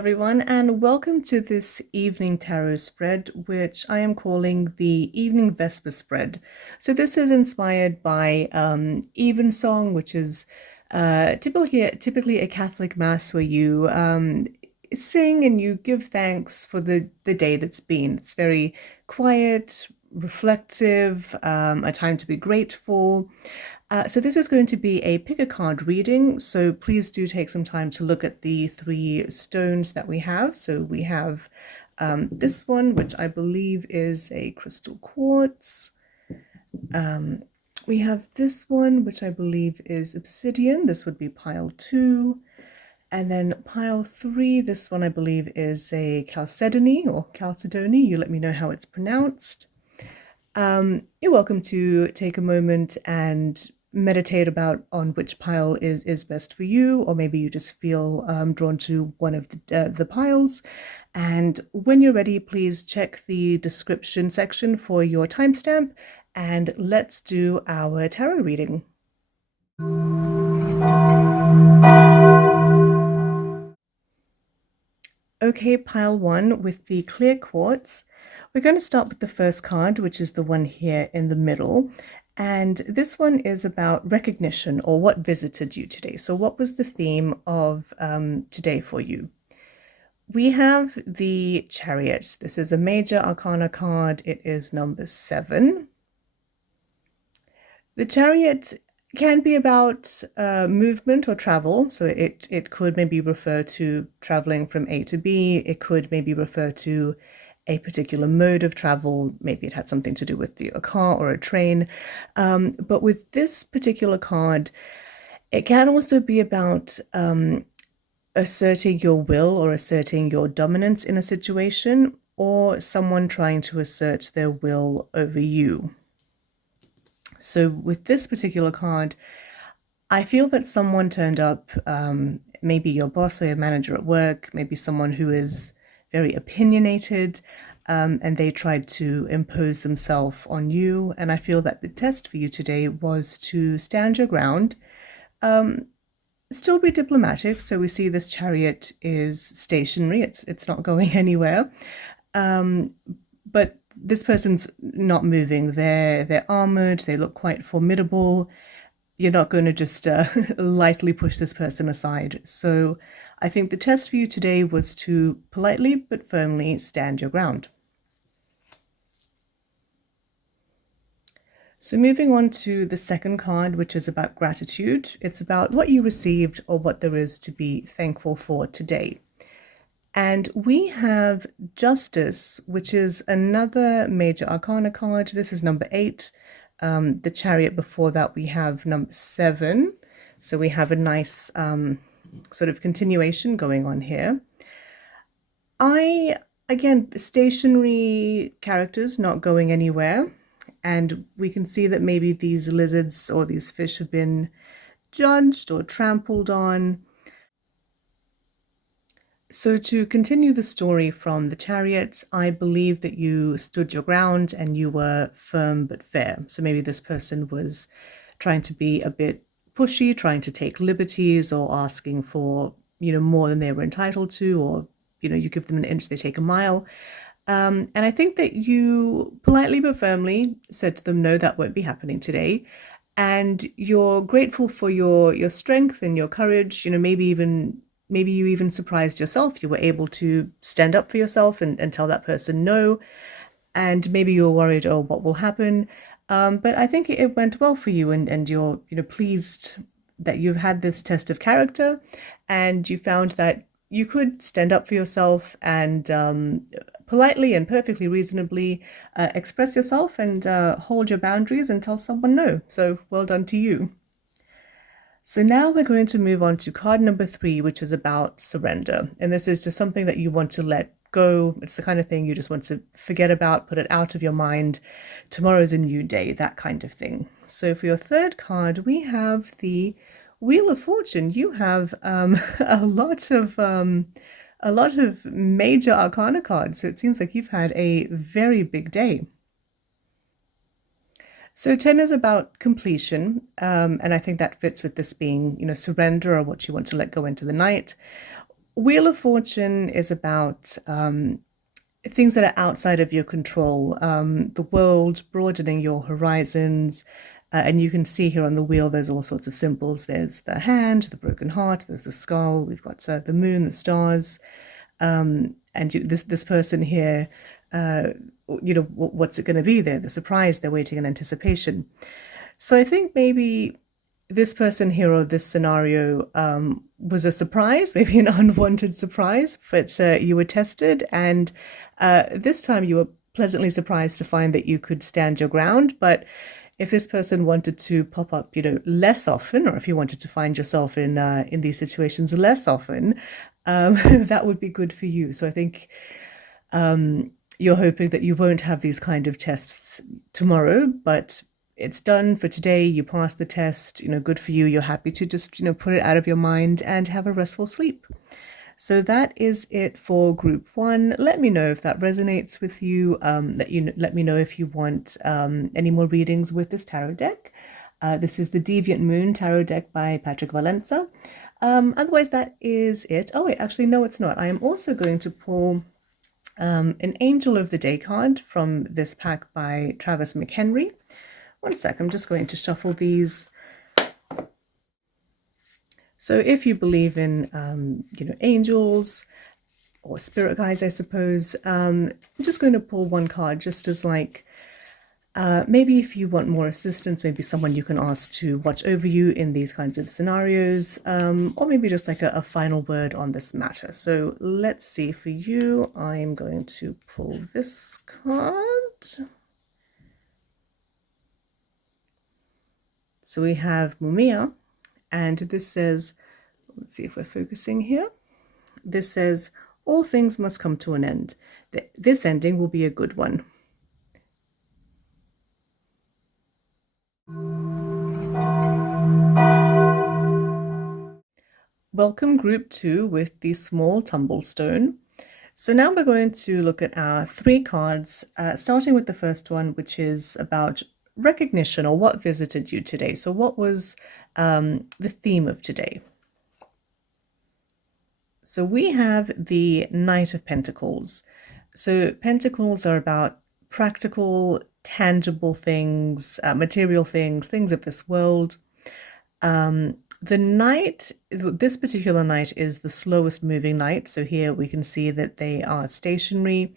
everyone, and welcome to this evening tarot spread, which I am calling the Evening Vesper spread. So this is inspired by evensong, which is typically a Catholic mass where you sing and you give thanks for the day that's been. It's very quiet, reflective, a time to be grateful. So this is going to be a pick a card reading, so please do take some time to look at the three stones that we have. So we have this one, which I believe is a crystal quartz. We have this one, which I believe is obsidian. This would be pile 2. And then pile 3, this one I believe is a chalcedony or chalcedony. You let me know how it's pronounced. You're welcome to take a moment and meditate about on which pile is best for you, or maybe you just feel drawn to one of the piles. And when you're ready, please check the description section for your timestamp, and let's do our tarot reading. Okay, pile 1 with the clear quartz. We're going to start with the first card, which is the one here in the middle. And this one is about recognition, or what visited you today. So what was the theme of today for you? We have the Chariot. This is a major arcana card. It is number 7. The Chariot can be about movement or travel. So it could maybe refer to traveling from A to B. It could maybe refer to a particular mode of travel. Maybe it had something to do with a car or a train. But with this particular card, it can also be about asserting your will or asserting your dominance in a situation, or someone trying to assert their will over you. So with this particular card, I feel that someone turned up, maybe your boss or your manager at work, maybe someone who is very opinionated, and they tried to impose themselves on you. And I feel that the test for you today was to stand your ground, still be diplomatic. So we see this Chariot is stationary, it's not going anywhere. But this person's not moving. They're armored, they look quite formidable. You're not going to just lightly push this person aside. So I think the test for you today was to politely but firmly stand your ground. So moving on to the second card, which is about gratitude. It's about what you received or what there is to be thankful for today. And we have Justice, which is another major arcana card. This is number 8. The Chariot before that, we have number 7. So we have a nice sort of continuation going on here. Again, stationary characters not going anywhere. And we can see that maybe these lizards or these fish have been judged or trampled on. So to continue the story from the Chariot, I believe that you stood your ground and you were firm but fair. So maybe this person was trying to be a bit pushy, trying to take liberties, or asking for, more than they were entitled to, or, you give them an inch, they take a mile. And I think that you politely but firmly said to them, no, that won't be happening today. And you're grateful for your strength and your courage. Maybe you even surprised yourself. You were able to stand up for yourself and tell that person no. And maybe you're worried, oh, what will happen? But I think it went well for you, and you're pleased that you've had this test of character, and you found that you could stand up for yourself and politely and perfectly reasonably express yourself and hold your boundaries and tell someone no. So well done to you. So now we're going to move on to card number 3, which is about surrender. And this is just something that you want to let go. It's the kind of thing you just want to forget about, put it out of your mind. Tomorrow's a new day, that kind of thing. So for your third card, we have the Wheel of Fortune. You have a lot of major arcana cards. So it seems like you've had a very big day. So 10 is about completion, and I think that fits with this being, surrender, or what you want to let go into the night. Wheel of Fortune is about things that are outside of your control, the world, broadening your horizons. And you can see here on the wheel, there's all sorts of symbols. There's the hand, the broken heart, there's the skull, we've got the moon, the stars. And this person here, what's it going to be there? The surprise, they're waiting in anticipation. So I think maybe this person here or this scenario was a surprise, maybe an unwanted surprise, but you were tested, and this time you were pleasantly surprised to find that you could stand your ground. But if this person wanted to pop up, less often, or if you wanted to find yourself in these situations less often, that would be good for you. So I think you're hoping that you won't have these kind of tests tomorrow, but it's done for today. You passed the test, good for you. You're happy to just, put it out of your mind and have a restful sleep. So that is it for group one. Let me know if that resonates with you. Let me know if you want any more readings with this tarot deck. This is the Deviant Moon Tarot deck by Patrick Valenza. Otherwise, that is it. Oh, wait, actually, no, it's not. I am also going to pull an Angel of the Day card from this pack by Travis McHenry. One sec, I'm just going to shuffle these. So if you believe in, angels or spirit guides, I suppose, I'm just going to pull one card just as like, maybe if you want more assistance, maybe someone you can ask to watch over you in these kinds of scenarios, or maybe just like a final word on this matter. So let's see for you. I'm going to pull this card. So we have Mumia, and this says, let's see if we're focusing here. This says, all things must come to an end. This ending will be a good one. Welcome group 2 with the small tumblestone. So now we're going to look at our 3 cards, starting with the first one, which is about recognition, or what visited you today. So what was the theme of today? So we have the Knight of Pentacles. So Pentacles are about practical, tangible things, material things, things of this world. The knight, this particular knight is the slowest moving knight. So here we can see that they are stationary.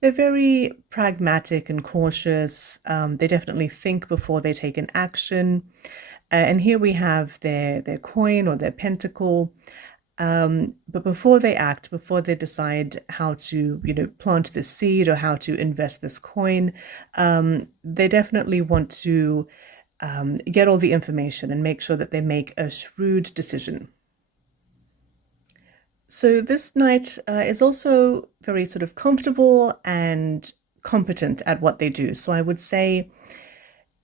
They're very pragmatic and cautious. They definitely think before they take an action. And here we have their coin or their pentacle. But before they act, before they decide how to, plant this seed or how to invest this coin, they definitely want to get all the information and make sure that they make a shrewd decision. So this knight is also very sort of comfortable and competent at what they do. So I would say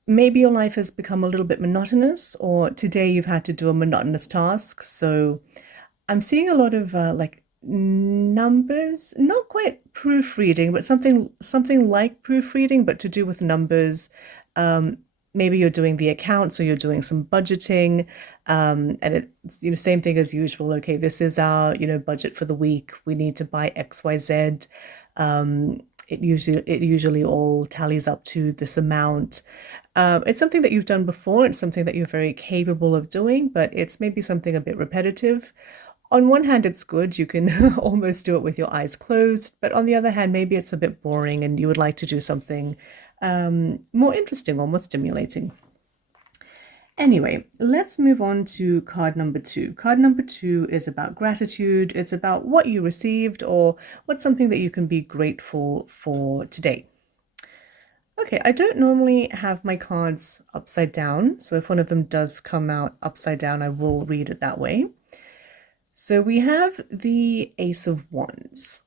maybe your life has become a little bit monotonous, or today you've had to do a monotonous task. So I'm seeing a lot of like numbers, not quite proofreading, but something like proofreading, but to do with numbers. Maybe you're doing the accounts, or you're doing some budgeting, and it's same thing as usual. Okay, this is our budget for the week. We need to buy XYZ. It usually all tallies up to this amount. It's something that you've done before. It's something that you're very capable of doing, but it's maybe something a bit repetitive. On one hand, it's good. You can almost do it with your eyes closed. But on the other hand, maybe it's a bit boring and you would like to do something more interesting or more stimulating. Anyway, let's move on to card number 2. Card number 2 is about gratitude. It's about what you received, or what's something that you can be grateful for today. Okay, I don't normally have my cards upside down, so if one of them does come out upside down, I will read it that way. So we have the Ace of Wands.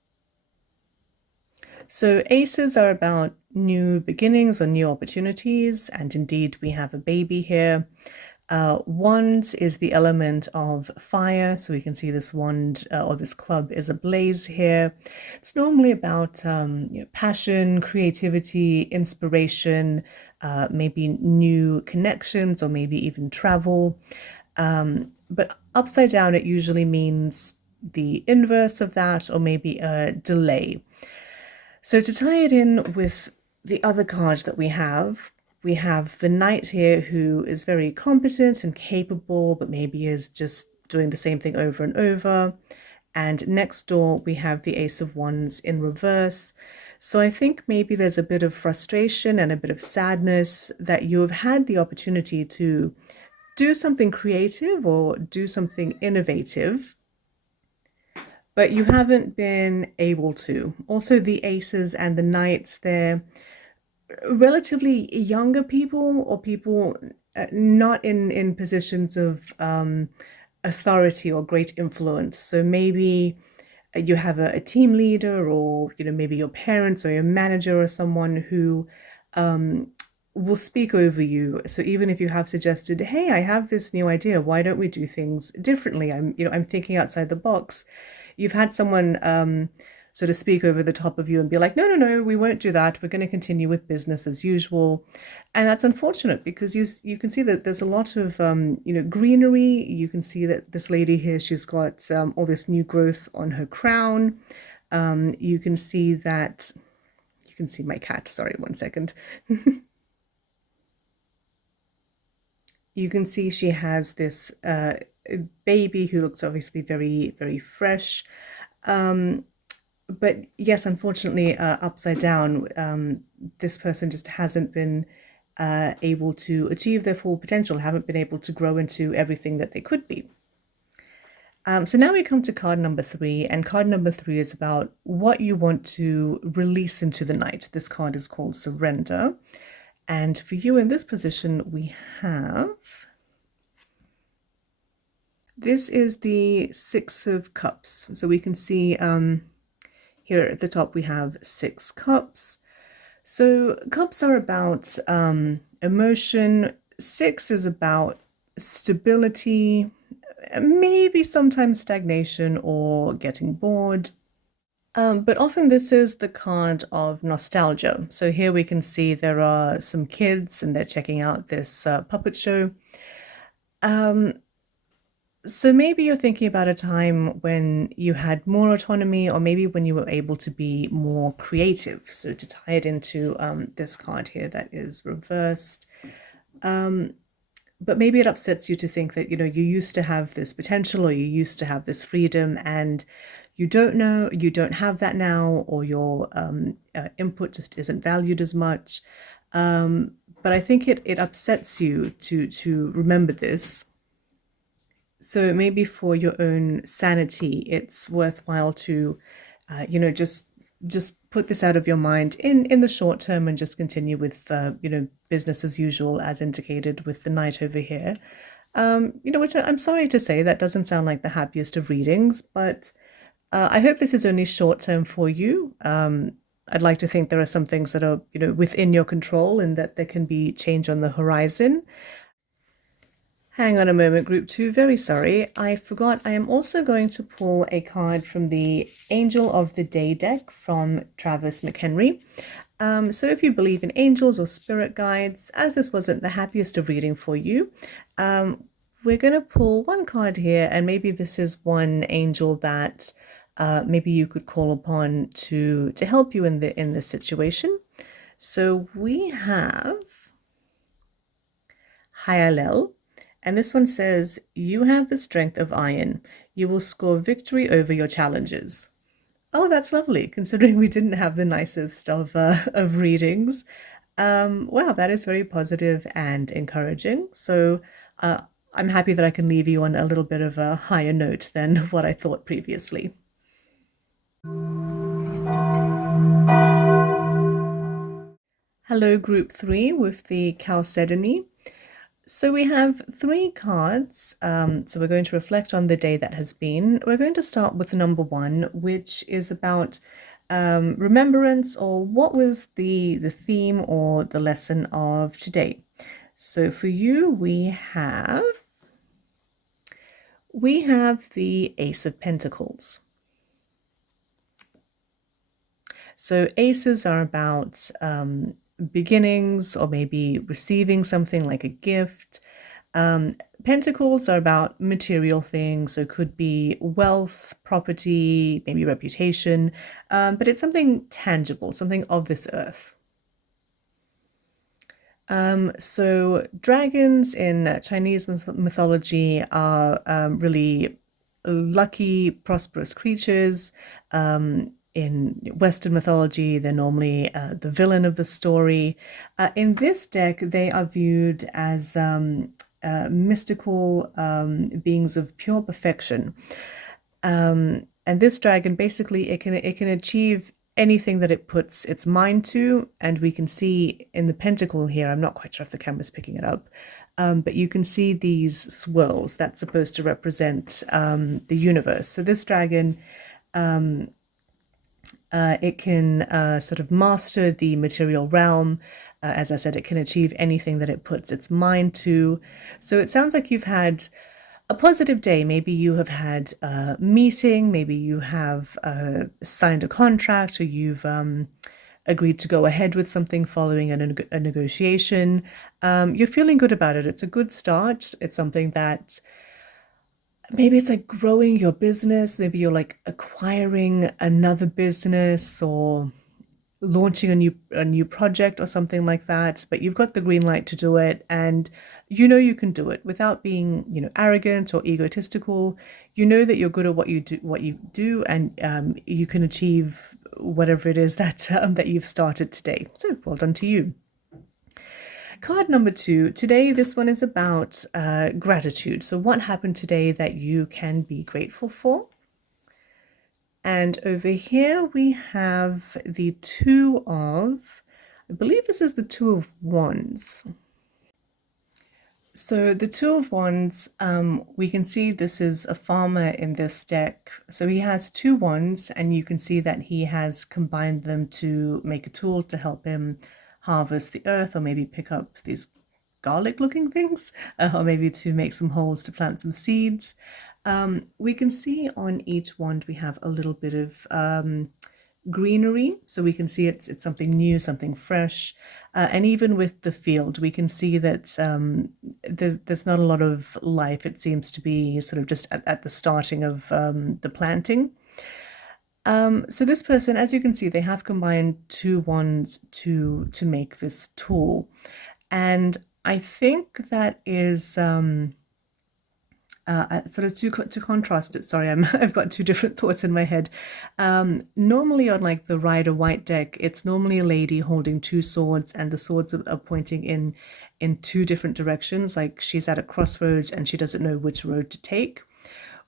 So aces are about new beginnings or new opportunities, and indeed we have a baby here. Wands is the element of fire, so we can see this wand or this club is ablaze here. It's normally about passion, creativity, inspiration, maybe new connections, or maybe even travel. But upside down, it usually means the inverse of that, or maybe a delay. So to tie it in with the other card that we have the knight here, who is very competent and capable, but maybe is just doing the same thing over and over. And next door, we have the Ace of Wands in reverse. So I think maybe there's a bit of frustration and a bit of sadness that you have had the opportunity to do something creative or do something innovative, but you haven't been able to. Also, the aces and the knights, they're relatively younger people, or people not in positions of authority or great influence. So maybe you have a team leader, or maybe your parents or your manager or someone who will speak over you. So even if you have suggested, hey, I have this new idea, why don't we do things differently? I'm thinking outside the box. You've had someone sort of speak over the top of you and be like, no, no, no, we won't do that. We're going to continue with business as usual. And that's unfortunate, because you can see that there's a lot of greenery. You can see that this lady here, she's got all this new growth on her crown. You can see that, you can see my cat, sorry, one second. You can see she has this baby who looks obviously very, very fresh. But yes, unfortunately, upside down, this person just hasn't been able to achieve their full potential, haven't been able to grow into everything that they could be. So now we come to card number 3, and card number 3 is about what you want to release into the night. This card is called Surrender. And for you in this position, we have... This is the Six of Cups. So we can see here at the top we have 6 cups. So cups are about emotion. 6 is about stability, maybe sometimes stagnation or getting bored. But often this is the card of nostalgia. So here we can see there are some kids and they're checking out this puppet show. So maybe you're thinking about a time when you had more autonomy, or maybe when you were able to be more creative. So to tie it into this card here that is reversed, but maybe it upsets you to think that, you used to have this potential, or you used to have this freedom, and you don't have that now, or your input just isn't valued as much. But I think it upsets you to remember this. So maybe for your own sanity, it's worthwhile to, just put this out of your mind in the short term, and just continue with, business as usual, as indicated with the knight over here. Which I'm sorry to say, that doesn't sound like the happiest of readings, but I hope this is only short term for you. I'd like to think there are some things that are, within your control, and that there can be change on the horizon. Hang on a moment, group 2, very sorry. I forgot I am also going to pull a card from the Angel of the Day deck from Travis McHenry. So if you believe in angels or spirit guides, as this wasn't the happiest of reading for you, we're going to pull one card here, and maybe this is one angel that maybe you could call upon to help you in this situation. So we have Hayalel. And this one says, you have the strength of iron. You will score victory over your challenges. Oh, that's lovely, considering we didn't have the nicest of readings. Wow, that is very positive and encouraging. So I'm happy that I can leave you on a little bit of a higher note than what I thought previously. Hello, group 3 with the Chalcedony. So we have 3 cards, so we're going to reflect on the day that has been. We're going to start with number 1, which is about remembrance, or what was the theme or the lesson of today. So for you, we have the Ace of Pentacles. So aces are about beginnings, or maybe receiving something like a gift. Pentacles are about material things, so it could be wealth, property, maybe reputation, but it's something tangible, something of this earth. So dragons in Chinese mythology are really lucky, prosperous creatures. In Western mythology, they're normally the villain of the story. In this deck, they are viewed as mystical beings of pure perfection. And this dragon basically it can achieve anything that it puts its mind to, and we can see in the pentacle here, I'm not quite sure if the camera's picking it up, but you can see these swirls that's supposed to represent the universe. So this dragon, it can sort of master the material realm. As I said, it can achieve anything that it puts its mind to. So it sounds like you've had a positive day. Maybe you have had a meeting, maybe you have signed a contract, or you've agreed to go ahead with something following a negotiation. You're feeling good about it. It's a good start. It's something that maybe it's like growing your business. Maybe you're like acquiring another business or launching a new project or something like that, but you've got the green light to do it, and you know you can do it without being, arrogant or egotistical. You know that you're good at what you do, and you can achieve whatever it is that you've started today. So well done to you. Card number 2. Today, this one is about gratitude. So what happened today that you can be grateful for? And over here we have the Two of, I believe this is the Two of Wands. So the Two of Wands, we can see this is a farmer in this deck. So he has two wands, and you can see that he has combined them to make a tool to help him harvest the earth, or maybe pick up these garlic-looking things, or maybe to make some holes to plant some seeds. We can see on each wand we have a little bit of greenery, so we can see it's something new, something fresh, and even with the field, we can see that there's not a lot of life. It seems to be sort of just at the starting of the planting. So this person, as you can see, they have combined two wands to make this tool, and I think that is sort of to contrast it. Sorry, I've got two different thoughts in my head. Normally on like the Rider White deck, it's normally a lady holding two swords, and the swords are pointing in two different directions, like she's at a crossroads and she doesn't know which road to take.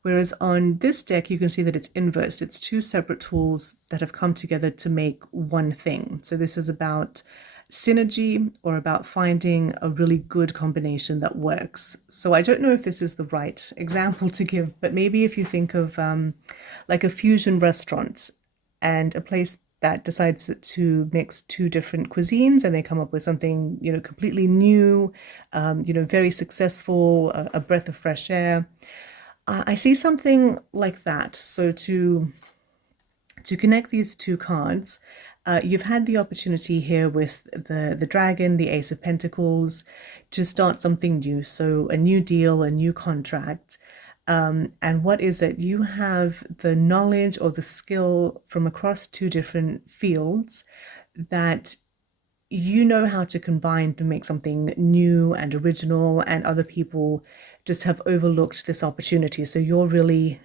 Whereas on this deck, you can see that it's inverse. It's two separate tools that have come together to make one thing. So this is about synergy, or about finding a really good combination that works. So I don't know if this is the right example to give, but maybe if you think of like a fusion restaurant and a place that decides to mix two different cuisines, and they come up with something, completely new, very successful, a breath of fresh air. I see something like that. So to connect these two cards, you've had the opportunity here with the dragon, the Ace of Pentacles, to start something new. So a new deal, a new contract. And what is it? You have the knowledge or the skill from across two different fields that you know how to combine to make something new and original, and other people just have overlooked this opportunity. So you're really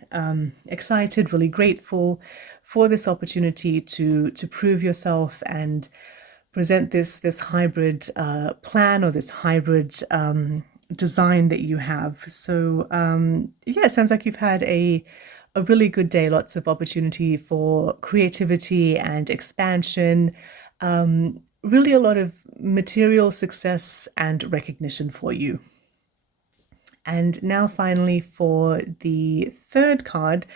excited, really grateful for this opportunity to prove yourself and present this hybrid plan, or this hybrid design that you have. So yeah, it sounds like you've had a really good day, lots of opportunity for creativity and expansion, really a lot of material success and recognition for you. And now finally for the third card,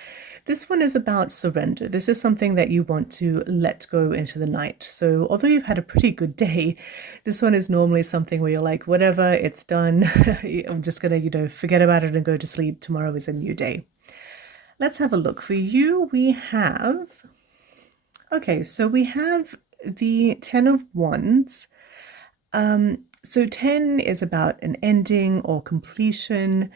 this one is about surrender. This is something that you want to let go into the night. So although you've had a pretty good day, this one is normally something where you're like, whatever, it's done. I'm just gonna, forget about it and go to sleep. Tomorrow is a new day. Let's have a look. For you, we have, okay, so we have the Ten of Wands. So 10 is about an ending or completion.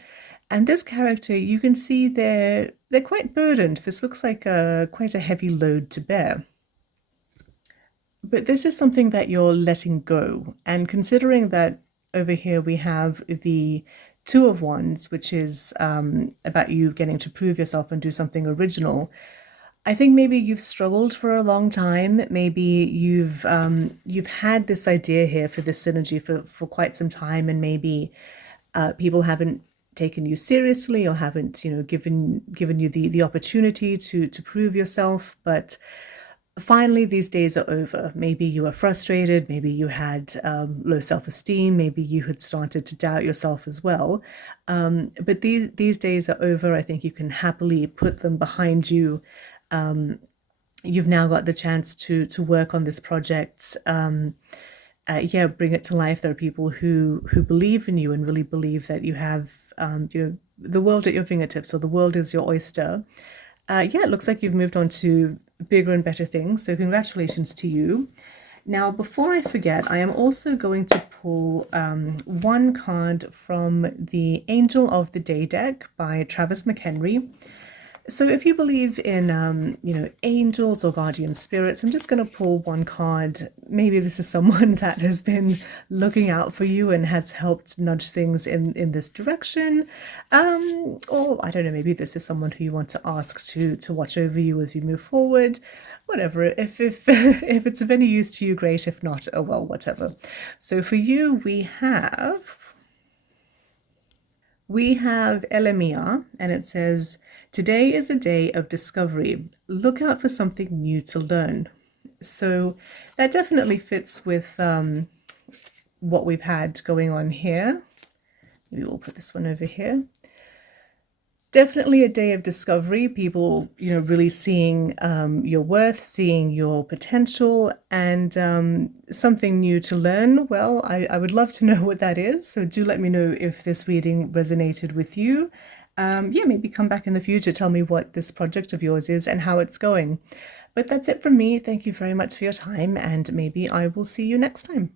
And this character, you can see they're quite burdened. This looks like quite a heavy load to bear. But this is something that you're letting go. And considering that over here we have the Two of Wands, which is about you getting to prove yourself and do something original. I think maybe you've struggled for a long time. Maybe you've had this idea here for this synergy for quite some time, and maybe people haven't taken you seriously or haven't given you the opportunity to prove yourself. But finally, these days are over. Maybe you were frustrated. Maybe you had low self-esteem. Maybe you had started to doubt yourself as well. But these days are over. I think you can happily put them behind you. You've now got the chance to work on this project. Yeah, bring it to life. There are people who believe in you and really believe that you have the world at your fingertips, or the world is your oyster. Yeah, it looks like you've moved on to bigger and better things. So congratulations to you. Now, before I forget, I am also going to pull one card from the Angel of the Day deck by Travis McHenry. So if you believe in, angels or guardian spirits, I'm just going to pull one card. Maybe this is someone that has been looking out for you and has helped nudge things in this direction. Or I don't know, maybe this is someone who you want to ask to watch over you as you move forward. Whatever, if if it's of any use to you, great. If not, oh well, whatever. So for you, we have Elemia, and it says, today is a day of discovery. Look out for something new to learn. So that definitely fits with what we've had going on here. Maybe we'll put this one over here. Definitely a day of discovery. People, really seeing your worth, seeing your potential, and something new to learn. Well, I would love to know what that is. So do let me know if this reading resonated with you. Yeah, maybe come back in the future, tell me what this project of yours is and how it's going. But that's it from me. Thank you very much for your time, and maybe I will see you next time.